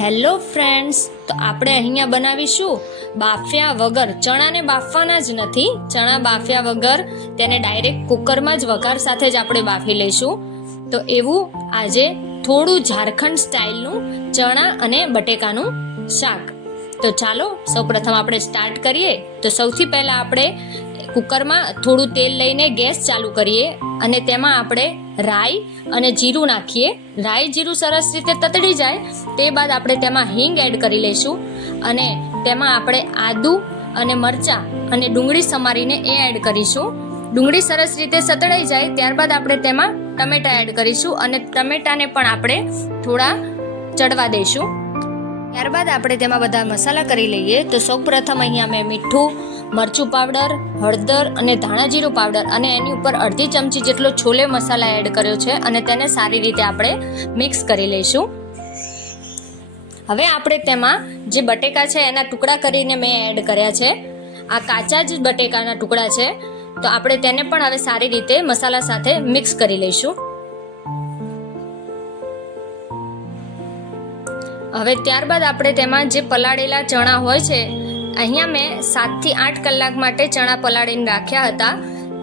Hello friends, તો આપણે અહીંયા બનાવીશું બાફ્યા વગર. ચણાને બાફવાના જ નથી, ચણા બાફ્યા વગર તેને ડાયરેક્ટ કુકરમાં જ વઘાર સાથે જ આપણે બાફી લઈશું. તો એવું આજે થોડું ઝારખંડ સ્ટાઇલનું ચણા અને બટેકાનું શાક. તો ચાલો સૌપ્રથમ આપણે સ્ટાર્ટ કરીએ. તો સૌથી પહેલાં આપણે કુકરમાં થોડું તેલ લઈને ગેસ ચાલુ કરીએ અને તેમાં આપણે રાઈ અને જીરું નાખીએ. રાઈ જીરું સરસ રીતે તતડી જાય તે બાદ આપણે તેમાં હિંગ એડ કરી લઈશું અને તેમાં આપણે આદુ અને મરચાં અને ડુંગળી સમારીને એ એડ કરીશું. ડુંગળી સરસ રીતે સતળાઈ જાય ત્યારબાદ આપણે તેમાં ટમેટાં એડ કરીશું અને ટમેટાને પણ આપણે થોડા ચડવા દઈશું. ત્યારબાદ આપણે તેમાં બધા મસાલા કરી લઈએ. તો સૌપ્રથમ અહીંયા મેં મીઠું, મરચું પાવડર, હળદર અને ધાણા જીરું પાવડર અને એની ઉપર અડધી ચમચી જેટલો છોલે મસાલા એડ કર્યો છે અને તેને સારી રીતે આપણે મિક્સ કરી લઈશું. હવે આપણે તેમાં જે બટેકા છે એના ટુકડા કરીને મેં એડ કર્યા છે. આ કાચા જ બટેકાના ટુકડા છે. તો આપણે તેને પણ હવે સારી રીતે મસાલા સાથે મિક્સ કરી લઈશું. હવે ત્યારબાદ આપણે તેમાં જે પલાળેલા ચણા હોય છે, અહીંયા મેં 7 થી 8 કલાક માટે ચણા પલાળીને રાખ્યા હતા.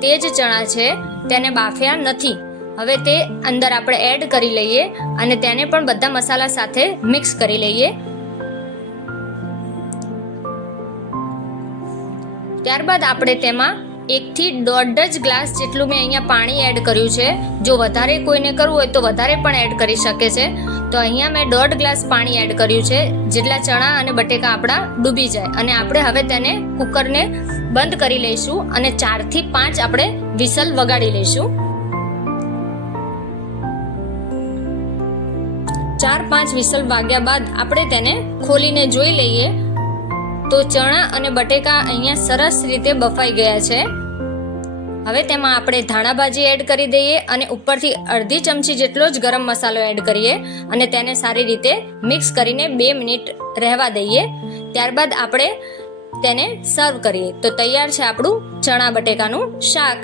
તે જ ચણા છે, તેને બાફ્યા નથી. હવે તે અંદર આપણે એડ કરી લઈએ અને તેને પણ બધા મસાલા સાથે મિક્સ કરી લઈએ. ત્યારબાદ આપણે તેમાં 1 થી 1.5 જ ગ્લાસ જેટલું મેં અહીંયા પાણી એડ કર્યું છે. જો વધારે કોઈને કરવું હોય તો વધારે પણ એડ કરી શકે છે. તો અહીંયા મેં 1.5 ગ્લાસ પાણી એડ કર્યું છે, જેટલા ચણા અને બટેકા આપણા ડૂબી જાય. અને આપણે હવે તેને કુકરને બંધ કરી લઈશું અને 4 થી 5 આપણે વિસલ વગાડી લઈશું. 4-5 વિસલ વાગ્યા બાદ આપણે તેને ખોલીને જોઈ લઈએ. તો ચણા અને બટેકા અહીંયા સરસ રીતે બફાઈ ગયા છે. હવે તેમાં આપણે ધાણા ભાજી એડ કરી દઈએ અને ઉપરથી અડધી ચમચી જેટલો જ ગરમ મસાલો એડ કરીએ અને તેને સારી રીતે મિક્સ કરીને 2 મિનિટ રહેવા દઈએ. ત્યારબાદ આપણે તેને સર્વ કરીએ. તો તૈયાર છે આપણું ચણા બટેકાનું શાક.